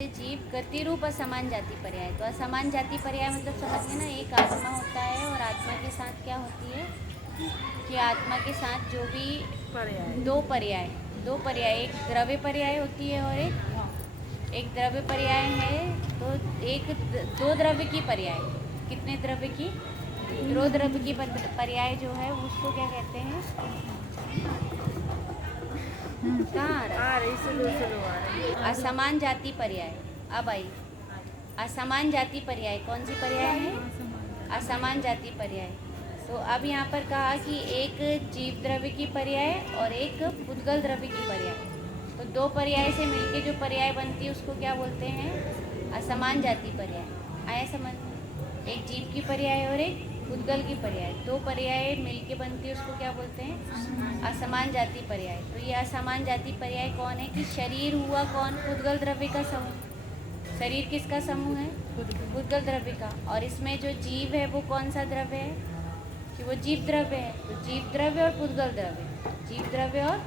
जीव गति रूप असमान जाति पर्याय। तो असमान जाति पर्याय मतलब समझिए ना, एक आत्मा होता है और आत्मा के साथ क्या होती है कि आत्मा के साथ जो भी दो पर्याय एक द्रव्य पर्याय होती है और एक द्रव्य पर्याय है। तो एक दो द्रव्य की पर्याय, कितने द्रव्य की? दो द्रव्य की पर्याय जो है उसको क्या कहते हैं? असमान जाति पर्याय। अब आई असमान जाति पर्याय। कौन सी पर्याय है? असमान जाति पर्याय। तो अब यहाँ पर कहा कि एक जीव द्रव्य की पर्याय और एक पुद्गल द्रव्य की पर्याय। तो दो पर्याय से मिलके जो पर्याय बनती है उसको क्या बोलते हैं? असमान जाति पर्याय। आया समझ? एक जीव की पर्याय और एक पुद्गल की पर्याय, दो पर्याय मिलके बनती है उसको क्या बोलते हैं? असमान जाति पर्याय। तो ये असमान जाति पर्याय कौन है कि शरीर हुआ कौन? पुद्गल द्रव्य का समूह। शरीर किसका समूह है? पुद्गल द्रव्य का। और इसमें जो जीव है वो कौन सा द्रव्य है कि वो जीव द्रव्य है। तो जीव द्रव्य और पुद्गल द्रव्य, जीव द्रव्य और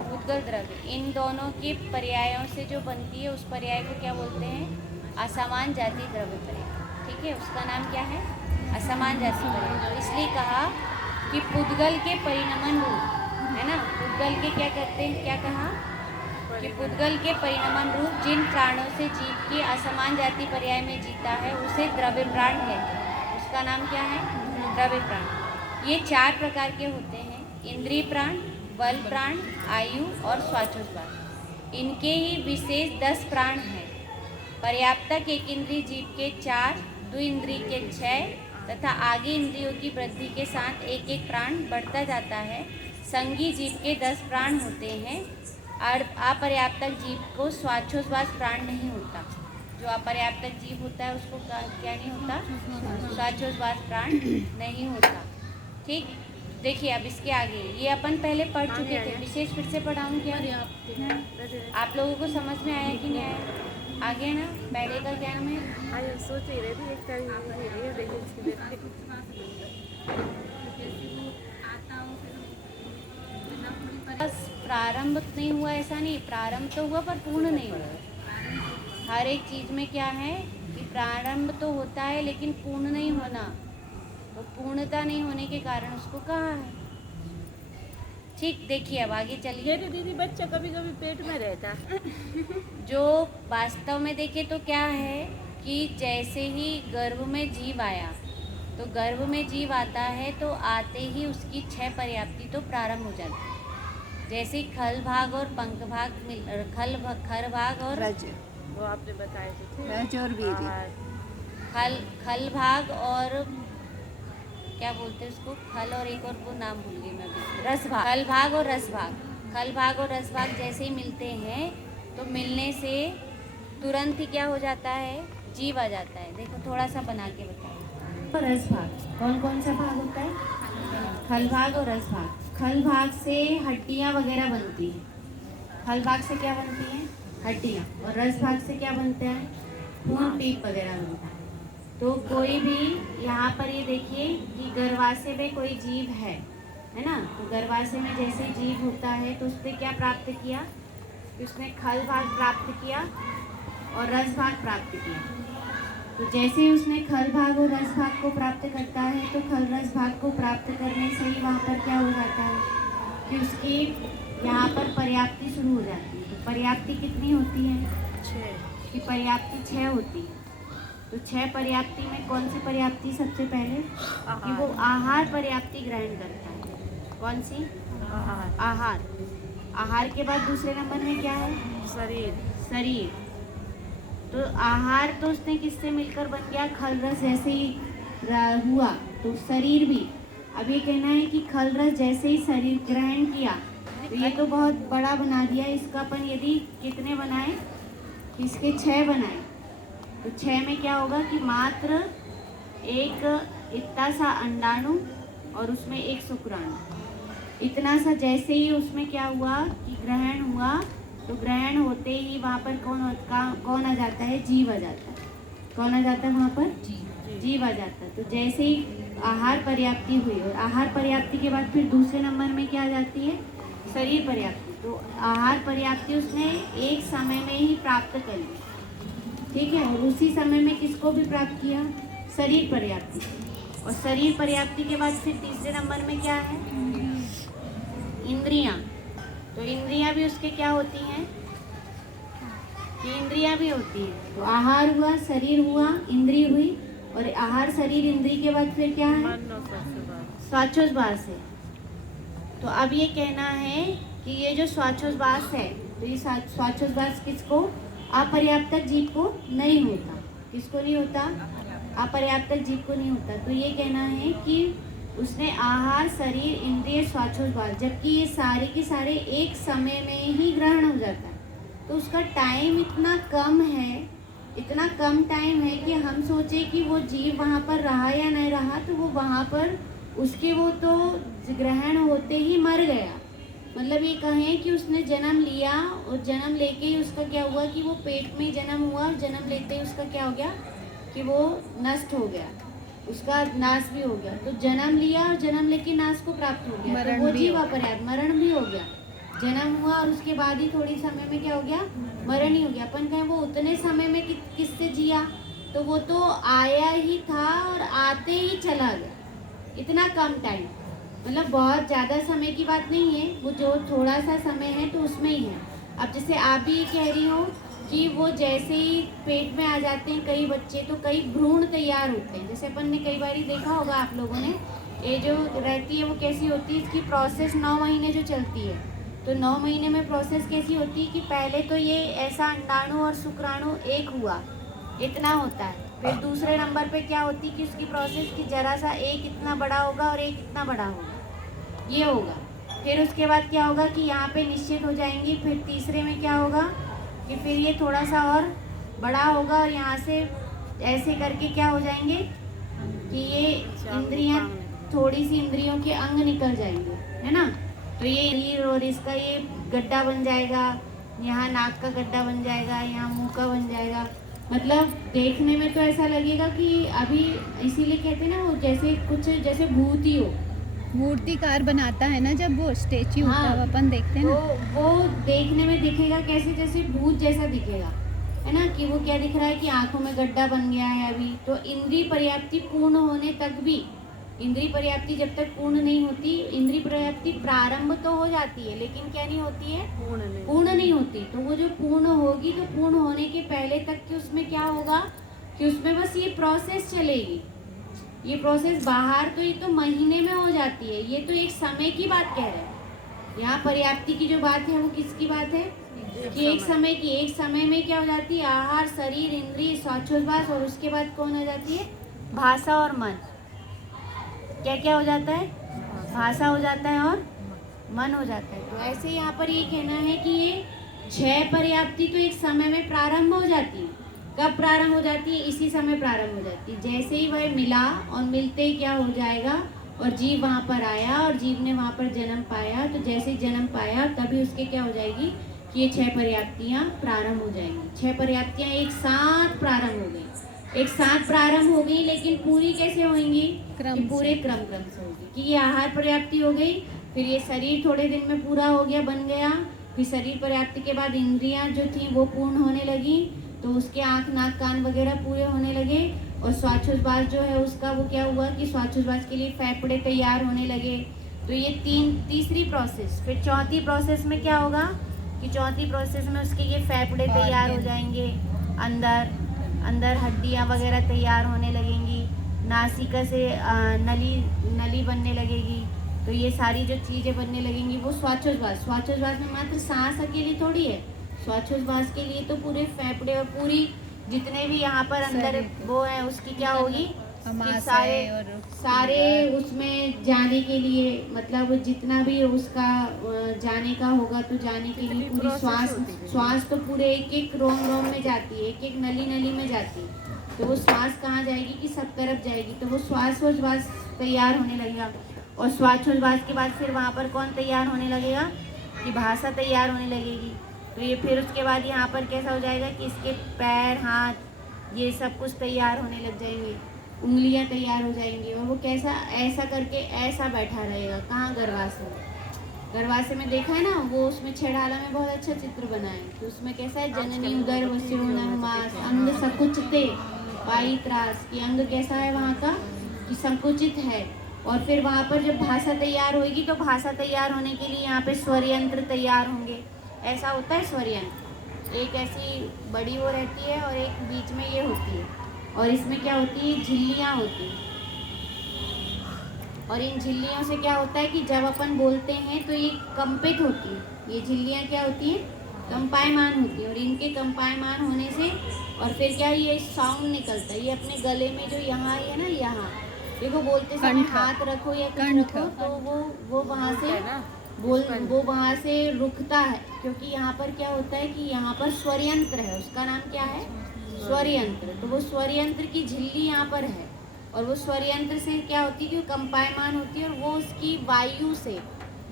पुद्गल द्रव्य, इन दोनों के पर्यायों से जो बनती है उस पर्याय को क्या बोलते हैं? असमान जाति द्रव्य पर्याय। ठीक है, उसका नाम क्या है? असमान जाति पर्याय। तो इसलिए कहा कि पुद्गल के परिणमन रूप है ना, पुद्गल के क्या करते हैं, क्या कहा कि पुद्गल के परिणमन रूप जिन प्राणों से जीव की असमान जाति पर्याय में जीता है उसे द्रव्य प्राण कहते हैं। उसका नाम क्या है? द्रव्य प्राण। ये चार प्रकार के होते हैं: इंद्रिय प्राण, बल प्राण, आयु और श्वासोच्छ्वास। इनके ही विशेष 10 प्राण हैं। पर्याप्तक एक इंद्रिय जीव के 4, दो इंद्रिय के 6 तथा आगे इंद्रियों की वृद्धि के साथ एक एक प्राण बढ़ता जाता है। संगी जीव के 10 प्राण होते हैं। अपर्याप्तक जीव को श्वासोच्छ्वास प्राण नहीं होता। जो अपर्याप्तक जीव होता है उसको क्या नहीं होता? श्वासोच्छ्वास प्राण नहीं होता। ठीक, देखिए अब इसके आगे ये अपन पहले पढ़ चुके थे, विशेष फिर से पढ़ाऊँ क्या? आप लोगों को समझ में आया कि नहीं आया? आगे ना पहले का क्या नाम है? सोच ही रही थी बस प्रारंभ नहीं हुआ ऐसा नहीं, प्रारंभ तो हुआ पर पूर्ण नहीं हुआ। हर एक चीज़ में क्या है कि प्रारंभ तो होता है लेकिन पूर्ण नहीं होना। तो पूर्णता नहीं होने के कारण उसको कहा है। ठीक, देखिए अब आगे चलिए। तो दीदी बच्चा कभी कभी पेट में रहता जो वास्तव में देखे तो क्या है कि जैसे ही गर्भ में जीव आया, तो गर्भ में जीव आता है तो आते ही उसकी 6 पर्याप्ति तो प्रारंभ हो जाती है। जैसे खल भाग और पंख भाग खर भाग और रज, वो आपने बताए थे रज और वीर्य। खल भाग और क्या बोलते हैं उसको? खल और एक और वो नाम भूल गई मैं भी। रस भाग। खल भाग और रस भाग। खल भाग और रस भाग जैसे ही मिलते हैं तो मिलने से तुरंत ही क्या हो जाता है? जीव आ जाता है। देखो थोड़ा सा बना के बताओ। रस भाग कौन कौन सा भाग होता है? खल भाग और रस भाग। खल भाग से हड्डियाँ वगैरह बनती हैं। खल भाग से क्या बनती हैं? हड्डियाँ। और रस भाग से क्या बनते हैं? खून पीप वगैरह बनता है। तो कोई भी यहाँ पर ये देखिए कि गर्भाशय में कोई जीव है ना, तो गर्भाशय में जैसे जीव होता है तो उसने क्या प्राप्त किया? उसने खल भाग प्राप्त किया और रस भाग प्राप्त किया। तो जैसे ही उसने खल भाग और रस भाग को प्राप्त करता है तो खल रस भाग को प्राप्त करने से ही वहाँ पर क्या हो जाता है कि उसकी यहाँ पर पर्याप्ति शुरू हो जाती है। तो पर्याप्ति कितनी होती है? 6 की पर्याप्ति 6 होती है। तो 6 पर्याप्ति में कौन सी पर्याप्ति सबसे पहले? कि वो आहार पर्याप्ति ग्रहण करता है। कौन सी? आहार। आहार के बाद दूसरे नंबर में क्या है? शरीर। तो आहार तो उसने किससे मिलकर बन गया? खल रस जैसे ही हुआ तो शरीर भी। अब ये कहना है कि खल रस जैसे ही शरीर ग्रहण किया तो ये तो बहुत बड़ा बना दिया इसका। अपन यदि कितने बनाए? इसके 6 बनाए तो 6 में क्या होगा कि मात्र एक इतना सा अंडाणु और उसमें एक शुक्राणु, इतना सा जैसे ही उसमें क्या हुआ कि ग्रहण हुआ तो ग्रहण होते ही वहाँ पर कौन आ जाता है? जीव आ जाता है। कौन आ जाता है वहाँ पर? जीव आ जाता है। तो जैसे ही आहार पर्याप्ति हुई और आहार पर्याप्ति के बाद फिर दूसरे नंबर में क्या आ जाती है? शरीर पर्याप्ति। तो आहार पर्याप्ति उसने एक समय में ही प्राप्त कर ली। ठीक है। और उसी समय में किसको भी प्राप्त किया? शरीर पर्याप्ति। और शरीर पर्याप्ति के बाद फिर तीसरे नंबर में क्या है? इंद्रियां। तो इंद्रियां भी उसके क्या होती हैं? कि इंद्रियां भी होती हैं। तो आहार हुआ, शरीर हुआ, इंद्रिय हुई, और आहार शरीर इंद्रिय के बाद फिर क्या है? मन और स्वास्थ्य। श्वासोच्छ्वास है। तो अब ये कहना है कि ये जो श्वासोच्छ्वास है, तो ये श्वासोच्छ्वास किसको? अपर्याप्तक जीव को नहीं होता। किसको नहीं होता? अपर्याप्तक जीव को नहीं होता। तो ये कहना है कि उसने आहार शरीर इंद्रिय श्वासोच्छ्वास, जबकि ये सारे के सारे एक समय में ही ग्रहण हो जाता है, तो उसका टाइम इतना कम है, इतना कम टाइम है कि हम सोचे कि वो जीव वहाँ पर रहा या नहीं रहा, तो वो वहाँ पर उसके वो तो ग्रहण होते ही मर गया। मतलब ये कहें कि उसने जन्म लिया और जन्म लेके ही उसका क्या हुआ कि वो पेट में जन्म हुआ, और जन्म लेते ही उसका क्या हो गया कि वो नष्ट हो गया, उसका नाश भी हो गया। तो जन्म लिया और जन्म लेके नाश को प्राप्त हो गया, तो वो जीव अपर्याप्त, मरण भी हो गया। जन्म हुआ और उसके बाद ही थोड़ी समय में क्या हो गया? मरण ही हो गया। अपन कहें वो उतने समय में किससे जिया? तो वो तो आया ही था और आते ही चला गया, इतना कम टाइम। मतलब बहुत ज़्यादा समय की बात नहीं है, वो जो थोड़ा सा समय है तो उसमें ही है। अब जैसे आप भी ये कह रही हो कि वो जैसे ही पेट में आ जाते हैं कई बच्चे, तो कई भ्रूण तैयार होते हैं। जैसे अपन ने कई बार देखा होगा आप लोगों ने, ये जो रहती है वो कैसी होती है, इसकी प्रोसेस 9 महीने जो चलती है। तो 9 महीने में प्रोसेस कैसी होती है कि पहले तो ये ऐसा अंडाणु और शुक्राणु एक हुआ, इतना होता है। फिर दूसरे नंबर पे क्या होती है कि उसकी प्रोसेस की जरा सा एक इतना बड़ा होगा और एक इतना बड़ा होगा, ये होगा। फिर उसके बाद क्या होगा कि यहाँ पे निश्चित हो जाएंगी। फिर तीसरे में क्या होगा कि फिर ये थोड़ा सा और बड़ा होगा, और यहाँ से ऐसे करके क्या हो जाएंगे कि ये इंद्रियां, थोड़ी सी इंद्रियों के अंग निकल जाएंगे, है ना। तो ये शरीर और इसका ये गड्ढा बन जाएगा, यहाँ नाक का गड्ढा बन जाएगा, यहाँ मुंह का बन जाएगा। मतलब देखने में तो ऐसा लगेगा कि अभी, इसीलिए कहते हैं ना वो जैसे कुछ जैसे भूत ही हो। मूर्तिकार बनाता है ना जब वो स्टेच्यू होता है, वो अपन देखते हैं ना, तो वो देखने में दिखेगा कैसे? जैसे भूत जैसा दिखेगा, है ना। कि वो क्या दिख रहा है कि आंखों में गड्ढा बन गया है अभी। तो इंद्रिय पर्याप्ति पूर्ण होने तक भी, इंद्रिय पर्याप्ति जब तक पूर्ण नहीं होती, इंद्रिय पर्याप्ति प्रारंभ तो हो जाती है लेकिन क्या नहीं होती है? पूर्ण नहीं होती। तो वो जो पूर्ण होगी, तो पूर्ण होने के पहले तक कि उसमें क्या होगा कि उसमें बस ये प्रोसेस चलेगी। ये प्रोसेस बाहर तो ये तो महीने में हो जाती है, ये तो एक समय की बात कह रहे हैं। यहाँ पर्याप्ति की जो बात है वो किसकी बात है? कि एक समय की, एक समय में क्या हो जाती है? आहार शरीर इंद्रिय श्वासोच्छ्वास, और उसके बाद कौन हो जाती है? भाषा और मन। क्या क्या हो जाता है? भाषा हो जाता है और मन हो जाता है। तो ऐसे यहाँ पर ये कहना है कि ये 6 पर्याप्ति तो एक समय में प्रारंभ हो जाती है। कब प्रारंभ हो जाती है? इसी समय प्रारंभ हो जाती है। जैसे ही वह मिला और मिलते ही क्या हो जाएगा, और जीव वहाँ पर आया और जीव ने वहाँ पर जन्म पाया। तो जैसे ही जन्म पाया तभी उसके क्या हो जाएगी कि ये 6 पर्याप्तियाँ प्रारंभ हो जाएंगी। 6 पर्याप्तियाँ एक साथ प्रारंभ हो गई, एक साथ प्रारंभ हो गई, लेकिन पूरी कैसे होंगी? कि पूरे क्रम से होगी। कि ये आहार पर्याप्ति हो गई, फिर ये शरीर थोड़े दिन में पूरा हो गया, बन गया। फिर शरीर पर्याप्ति के बाद इंद्रियां जो थी वो पूर्ण होने लगी, तो उसके आँख नाक कान वगैरह पूरे होने लगे। और श्वासोच्छ्वास जो है उसका वो क्या हुआ कि श्वासोच्छ्वास के लिए फेफड़े तैयार होने लगे। तो ये तीसरी प्रोसेस। फिर चौथी प्रोसेस में क्या होगा कि चौथी प्रोसेस में उसके ये फेफड़े तैयार हो जाएंगे, अंदर हड्डियाँ वगैरह तैयार होने लगेंगी, नासिका से नली बनने लगेगी। तो ये सारी जो चीज़ें बनने लगेंगी वो श्वासोच्छ्वास में मात्र सांस अकेली थोड़ी है। श्वासोच्छ्वास के लिए तो पूरे फेफड़े और पूरी जितने भी यहाँ पर अंदर वो है उसकी क्या होगी कि सारे उसमें जाने के लिए, मतलब जितना भी उसका जाने का होगा, तो जाने के लिए पूरी श्वास तो पूरे एक एक रोम में जाती है, एक एक नली में जाती है। तो वो श्वास कहाँ जाएगी कि सब तरफ जाएगी। तो वो श्वासोच्छ्वास तैयार होने लगेगा, और श्वासोच्छ्वास के बाद फिर वहाँ पर कौन तैयार होने लगेगा कि भाषा तैयार होने लगेगी। तो ये फिर उसके बाद यहाँ पर कैसा हो जाएगा कि इसके पैर हाथ ये सब कुछ तैयार होने लग जाएंगे, उंगलियां तैयार हो जाएंगी, और वो कैसा ऐसा करके ऐसा बैठा रहेगा। कहाँ? गर्भाशय में। गर्भाशय में देखा है ना, वो उसमें छेड़ाला में बहुत अच्छा चित्र बना है। तो उसमें कैसा है, जननी उदर वस्योनमास अंग सकुचते पाई त्रास, की अंग कैसा है वहाँ का कि संकुचित है। और फिर वहाँ पर जब भाषा तैयार होगी तो भाषा तैयार होने के लिए यहाँ पे स्वर यंत्र तैयार होंगे। ऐसा होता है स्वर यंत्र, एक ऐसी बड़ी वो रहती है और एक बीच में ये होती है, और इसमें क्या होती है, झिल्लियाँ होती हैं। और इन झिल्लियों से क्या होता है कि जब अपन बोलते हैं तो ये कंपित होती है। ये झिल्लियाँ क्या होती हैं, कंपायमान होती है। और इनके कंपायमान होने से और फिर क्या ये साउंड निकलता है। ये अपने गले में जो यहाँ है ना, यहाँ देखो बोलते समय कंठ। हाथ रखो या कुछ कंठ। रखो तो वो वहाँ से वो वहाँ से रुकता है, क्योंकि यहाँ पर क्या होता है कि यहाँ पर स्वर यंत्र है। उसका नाम क्या है, स्वर यंत्र। तो वो स्वर यंत्र की झिल्ली यहाँ पर है, और वो स्वर यंत्र से क्या होती है कि वो कंपायमान होती है, और वो उसकी वायु से,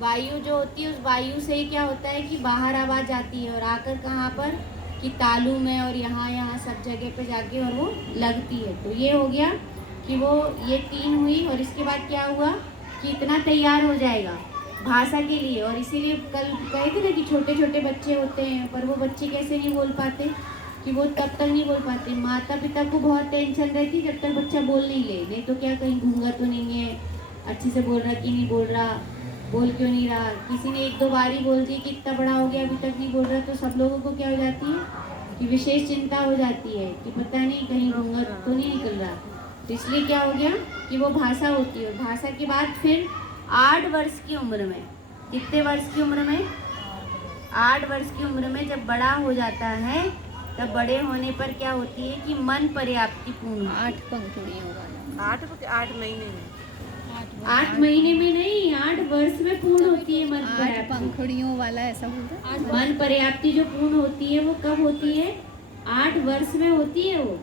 वायु जो होती है उस वायु से क्या होता है कि बाहर आवाज़ आती है और आकर कहाँ पर कि तालू में और यहाँ सब जगह पे जाके और वो लगती है। तो ये हो गया कि वो ये 3 हुई। और इसके बाद क्या हुआ कि इतना तैयार हो जाएगा भाषा के लिए। और इसीलिए कल कहे थे ना कि छोटे छोटे बच्चे होते हैं, पर वो बच्चे कैसे नहीं बोल पाते कि वो तब तक नहीं बोल पाते। माता पिता को बहुत टेंशन रहती जब तक बच्चा बोल नहीं ले, नहीं तो क्या कहीं गूंगा तो नहीं है, अच्छे से बोल रहा कि नहीं बोल रहा, बोल क्यों नहीं रहा। किसी ने 1-2 बार ही बोल दी कि इतना बड़ा हो गया अभी तक नहीं बोल रहा, तो सब लोगों को क्या हो जाती है कि विशेष चिंता हो जाती है कि पता नहीं कहीं गूंगा तो नहीं निकल रहा। तो इसलिए क्या हो गया कि वो भाषा होती है। और भाषा के बाद फिर 8 वर्ष की उम्र में, कितने वर्ष की उम्र में, 8 वर्ष की उम्र में जब बड़ा हो जाता है, तब बड़े होने पर क्या होती है कि मन पर्याप्ति पूर्ण। 8 पंखुड़ियों वाला। 8 महीने में 8 महीने में नहीं, 8 वर्ष में पूर्ण होती है मन 8 पर्याप्ति। पंखुड़ियों वाला ऐसा बोलते हैं। मन पर्याप्ति जो पूर्ण होती है वो कब होती है, 8 वर्ष में होती है वो।